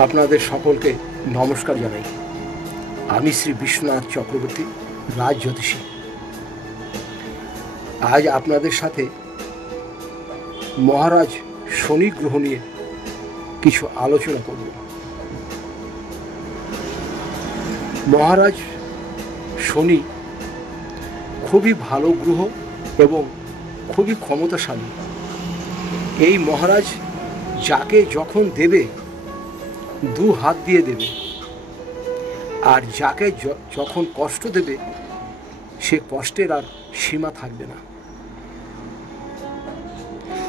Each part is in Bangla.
আপনাদের সকলকে নমস্কার জানাই। আমি শ্রী বিশ্বনাথ চক্রবর্তী, রাজ জ্যোতিষী। আজ আপনাদের সাথে মহারাজ শনি গ্রহ নিয়ে কিছু আলোচনা করব। মহারাজ শনি খুবই ভালো গ্রহ এবং খুবই ক্ষমতাশালী। এই মহারাজ যাকে যখন দেবে দু হাত দিয়ে দেবে, আর যাকে যখন কষ্ট দেবে সে কষ্টের আর সীমা থাকবে না।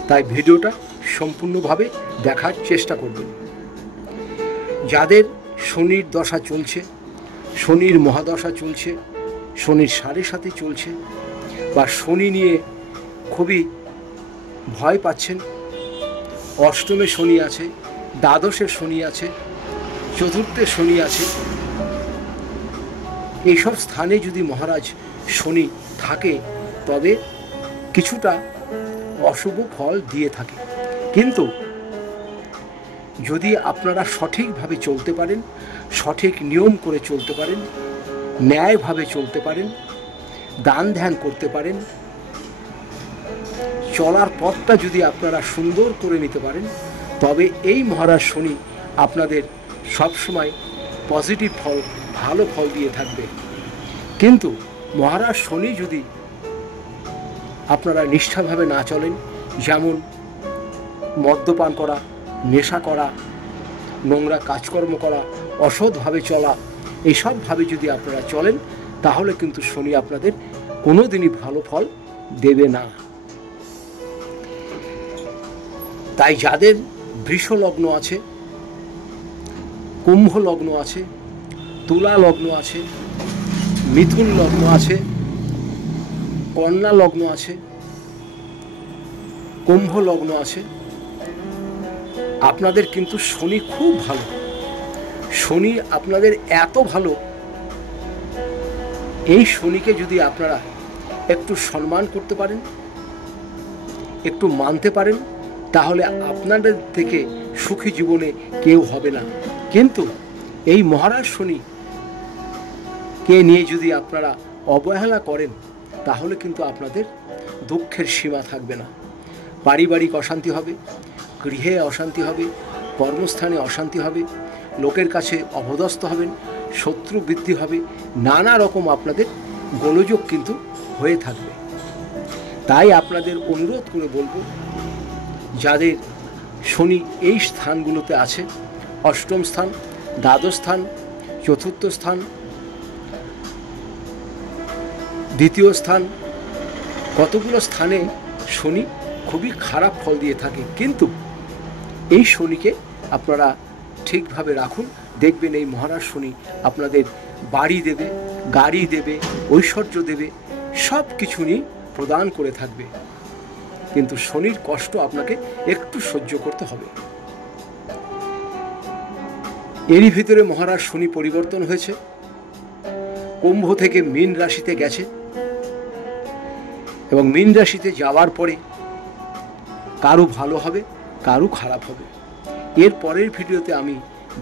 তাই ভিডিওটা সম্পূর্ণভাবে দেখার চেষ্টা করবেন। যাদের শনির দশা চলছে, শনির মহাদশা চলছে, শনির 7.5 চলছে, বা শনি নিয়ে খুবই ভয় পাচ্ছেন, অষ্টমে শনি আছে, দ্বাদশে শনি আছে, চতুর্থে শনি আছে, এইসব স্থানে যদি মহারাজ শনি থাকে তবে কিছুটা অশুভ ফল দিয়ে থাকে। কিন্তু যদি আপনারা সঠিকভাবে চলতে পারেন, সঠিক নিয়ম করে চলতে পারেন, ন্যায়ভাবে চলতে পারেন, দান ধ্যান করতে পারেন, চলার পথটা যদি আপনারা সুন্দর করে নিতে পারেন, তবে এই মহারাজ শনি আপনাদের সবসময় পজিটিভ ফল, ভালো ফল দিয়ে থাকবে। কিন্তু মহারাজ শনি যদি আপনারা নিষ্ঠাভাবে না চলেন, যেমন মদ্যপান করা, নেশা করা, নোংরা কাজকর্ম করা, অসৎভাবে চলা, এইসবভাবে যদি আপনারা চলেন তাহলে কিন্তু শনি আপনাদের কোনো দিনই ভালো ফল দেবে না। তাই যাদের বৃষ লগ্ন আছে, কুম্ভ লগ্ন আছে, তুলা লগ্ন আছে, মিথুন লগ্ন আছে, কন্যা লগ্ন আছে, কুম্ভ লগ্ন আছে, আপনাদের কিন্তু শনি খুব ভালো। শনি আপনাদের এত ভালো, এই শনিকে যদি আপনারা একটু সম্মান করতে পারেন, একটু মানতে পারেন, তাহলে আপনাদের থেকে সুখী জীবনে কেউ হবে না। কিন্তু এই মহারাজ শনি কে নিয়ে যদি আপনারা অবহেলা করেন তাহলে কিন্তু আপনাদের দুঃখের সীমা থাকবে না। পারিবারিক অশান্তি হবে, গৃহে অশান্তি হবে, কর্মস্থানে অশান্তি হবে, লোকের কাছে অপদস্থ হবেন, শত্রু বৃদ্ধি হবে, নানা রকম আপনাদের গোলযোগ কিন্তু হয়ে থাকবে। তাই আপনাদের অনুরোধ করে বলবো, যাদের শনি এই স্থানগুলোতে আছে, অষ্টম স্থান, দ্বাদশ স্থান, চতুর্থ স্থান, দ্বিতীয় স্থান, কতগুলো স্থানে শনি খুবই খারাপ ফল দিয়ে থাকে। কিন্তু এই শনিকে আপনারা ঠিকভাবে রাখুন, দেখবেন এই মহারাজ শনি আপনাদের বাড়ি দেবে, গাড়ি দেবে, ঐশ্বর্য দেবে, সব কিছু নিয়ে প্রদান করে থাকবে। কিন্তু শনির কষ্ট আপনাকে একটু সহ্য করতে হবে। এরই ভিতরে মহারাজ শনি পরিবর্তন হয়েছে, কুম্ভ থেকে মীন রাশিতে গেছে, এবং মীন রাশিতে যাওয়ার পরে কারো ভালো হবে, কারো খারাপ হবে। এর পরের ভিডিওতে আমি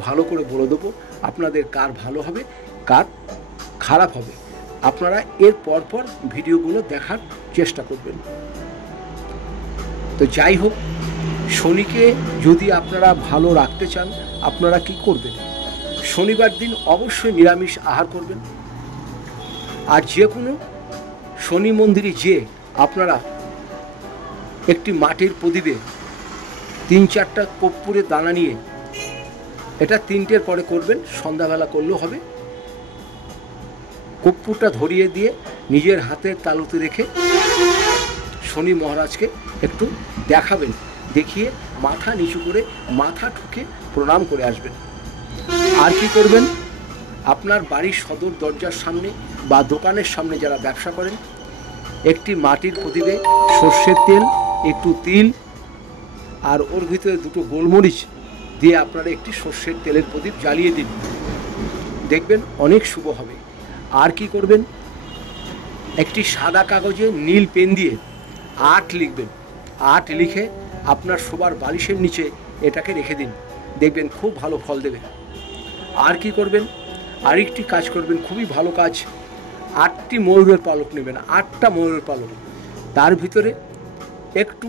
ভালো করে বলে দেবো আপনাদের কার ভালো হবে, কার খারাপ হবে। আপনারা এর পরপর ভিডিওগুলো দেখার চেষ্টা করবেন। তো যাই হোক, শনিকে যদি আপনারা ভালো রাখতে চান আপনারা কি করবেন? শনিবার দিন অবশ্যই নিরামিষ আহার করবেন। আর যে কোনো শনি মন্দিরে যে আপনারা একটি মাটির প্রদীপে 3-4টা কর্পূরের দানা নিয়ে, এটা 3টের পরে করবেন, সন্ধ্যাবেলা করলেও হবে, কর্পূরটা ধরিয়ে দিয়ে নিজের হাতের তালুতে রেখে শনি মহারাজকে একটু দেখাবেন, দেখিয়ে মাথা নিচু করে মাথা ঠুকে প্রণাম করে আসবেন। আর কি করবেন? আপনার বাড়ির সদর দরজার সামনে বা দোকানের সামনে যারা ব্যবসা করেন, একটি মাটির প্রদীপে সর্ষের তেল, একটু তিল আর ওর ভিতরে 2টো গোলমরিচ দিয়ে আপনারা একটি সর্ষের তেলের প্রদীপ জ্বালিয়ে দিন, দেখবেন অনেক শুভ হবে। আর কি করবেন? একটি সাদা কাগজে নীল পেন দিয়ে 8 লিখবেন। 8 লিখে আপনার শোবার বালিশের নিচে এটাকে রেখে দিন। দেখবেন খুব ভালো ফল দেবে। আর কি করবেন, আরেকটি কাজ করবেন, খুবই ভালো কাজ। 8টি ময়ূরের পালক নেবেন, 8টা ময়ূরের পালক, তার ভিতরে একটু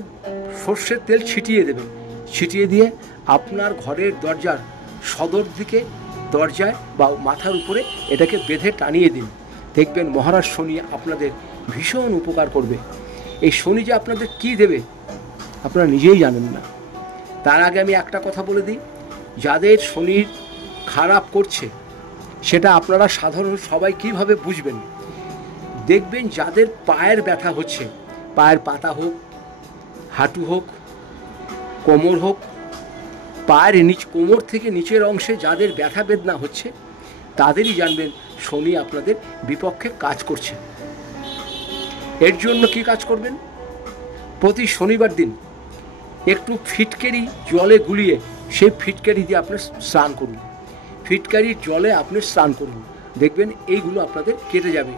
সর্ষের তেল ছিটিয়ে দেবেন। ছিটিয়ে দিয়ে আপনার ঘরের দরজার সদর দিকে দরজায় বা মাথার উপরে এটাকে বেঁধে টানিয়ে দিন। দেখবেন মহারাজ শনি আপনাদের ভীষণ উপকার করবে। এই শনি যে আপনাদের কি দেবে আপনারা নিজেই জানেন না। তার আগে আমি একটা কথা বলে দিই, যাদের শনির খারাপ করছে সেটা আপনারা সাধারণ সবাই কিভাবে বুঝবেন। দেখবেন যাদের পায়ের ব্যথা হচ্ছে, পায়ের পাতা হোক, হাঁটু হোক, কোমর হোক, পায়ের কোমর থেকে নিচের অংশে যাদের ব্যথা বেদনা হচ্ছে তাদেরই জানবেন শনি আপনাদের বিপক্ষে কাজ করছে। এর জন্য কি কাজ করবেন, প্রতি শনিবার দিন একটু ফিটকারি জলে গুলিয়ে সেই ফিটকারি দিয়ে আপনি স্নান করুন। ফিটকারির জলে আপনি স্নান করুন, দেখবেন এইগুলো আপনাদের কেটে যাবে।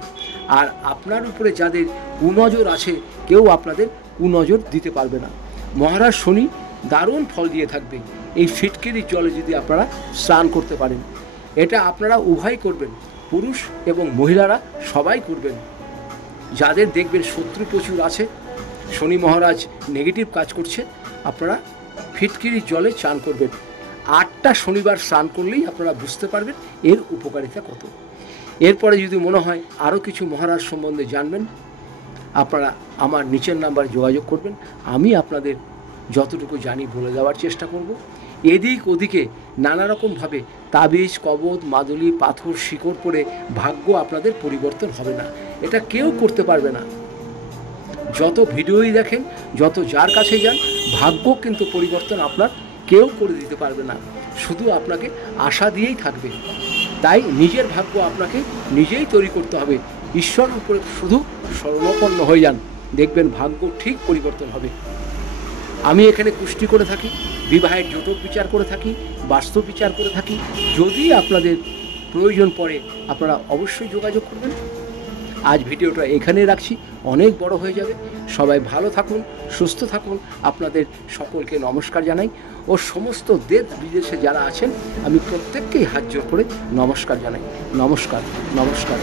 আর আপনার উপরে যাদের কুনজর আছে কেউ আপনাদের কুনজর দিতে পারবে না। মহারাজ শনি দারুণ ফল দিয়ে থাকবে এই ফিটকারির জলে যদি আপনারা স্নান করতে পারেন। এটা আপনারা উভয় করবেন, পুরুষ এবং মহিলারা সবাই করবেন। যাদের দেখবেন শত্রু প্রচুর আছে, শনি মহারাজ নেগেটিভ কাজ করছে, আপনারা ফিটকিরির জলে স্নান করবেন। 8টা শনিবার স্নান করলেই আপনারা বুঝতে পারবেন এর উপকারিতা কত। এরপরে যদি মনে হয় আরও কিছু মহারাজ সম্বন্ধে জানবেন, আপনারা আমার নিচের নাম্বারে যোগাযোগ করবেন। আমি আপনাদের যতটুকু জানি বলে দেওয়ার চেষ্টা করব। এদিক ওদিকে নানা রকমভাবে তাবিজ, কবজ, মাদুলি, পাথর, শিকড় পরে ভাগ্য আপনাদের পরিবর্তন হবে না, এটা কেউ করতে পারবে না। যত ভিডিওই দেখেন, যত যার কাছে যান, ভাগ্য কিন্তু পরিবর্তন আপনার কেউ করে দিতে পারবে না, শুধু আপনাকে আশা দিয়েই থাকবে। তাই নিজের ভাগ্য আপনাকে নিজেই তৈরি করতে হবে। ঈশ্বরের উপরে শুধু শরণাপন্ন হয়ে যান, দেখবেন ভাগ্য ঠিক পরিবর্তন হবে। আমি এখানে কুষ্টি করে থাকি, বিবাহের জটক বিচার করে থাকি, বাস্তব বিচার করে থাকি। যদি আপনাদের প্রয়োজন পড়ে আপনারা অবশ্যই যোগাযোগ করবেন। আজ ভিডিওটা এখানে রাখছি, অনেক বড় হয়ে যাবে। সবাই ভালো থাকুন, সুস্থ থাকুন। আপনাদের সকলকে নমস্কার জানাই ও সমস্ত দেশ বিদেশে যারা আছেন আমি প্রত্যেককেই হাত জোড় করে নমস্কার জানাই। নমস্কার, নমস্কার।